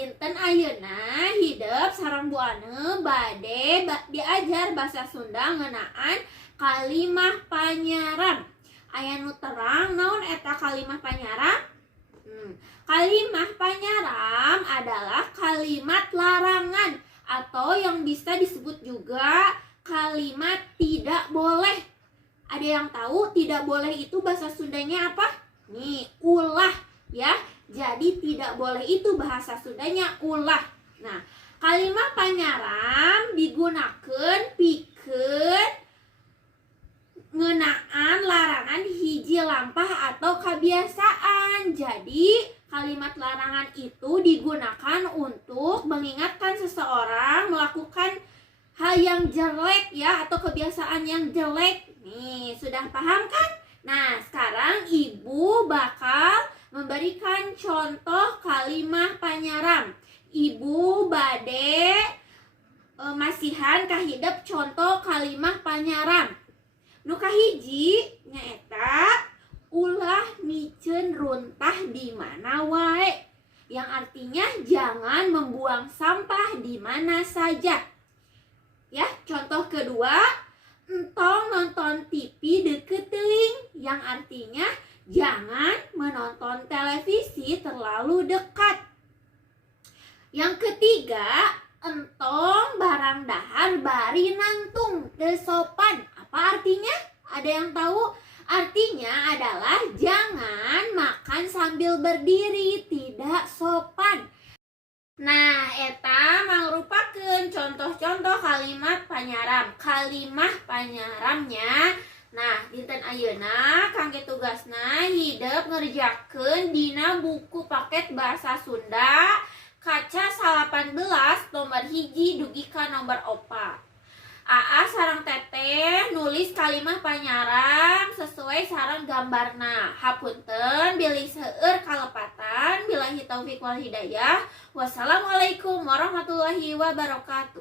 dinten ayeuna hidup sareng Bu Ane bade diajar bahasa Sunda ngeunaan kalimah panyaram. Aya nu terang naon eta kalimah panyaram? Kalimah panyaram adalah kalimat larangan atau yang bisa disebut juga kalimat tidak boleh. Ada yang tahu tidak boleh itu bahasa Sundanya apa? Nih, ulah ya. Jadi tidak boleh itu bahasa Sundanya ulah. Nah, kalimah panyaram digunakan pikeun ngeunaan larangan hiji lampah atau kebiasaan. Jadi kalimat larangan itu digunakan untuk mengingatkan seseorang melakukan hal yang jelek ya, atau kebiasaan yang jelek. Nih, sudah paham kan? Nah, sekarang Ibu bakal memberikan contoh kalimah panyaram. Ibu bade masihan kahidep contoh kalimah panyaram. Nu kahiji nyaeta ulah miceun runtah di mana wae, yang artinya jangan membuang sampah di mana saja. Ya, contoh kedua, entong nonton TV deukeut teuing, yang artinya jangan menonton televisi terlalu dekat. Yang ketiga, entong barang dahar bari nangtung teu sopan. Apa artinya? Ada yang tahu? Artinya adalah jangan makan sambil berdiri, tidak sopan. Nah, eta mangrupakeun contoh-contoh kalimat panyaram. Kalimah panyaramnya, nah, dinten ayeuna kangge tugasna hideuk ngerjakeun dina buku paket bahasa Sunda kaca 18 nomor 1 dugi ka nomor 4. Aa sareng Teteh nulis kalimah panyaram sesuai sareng gambarna. Hapunten bilih seueur kalepatan. Billahi taufik wal hidayah. Wassalamualaikum warahmatullahi wabarakatuh.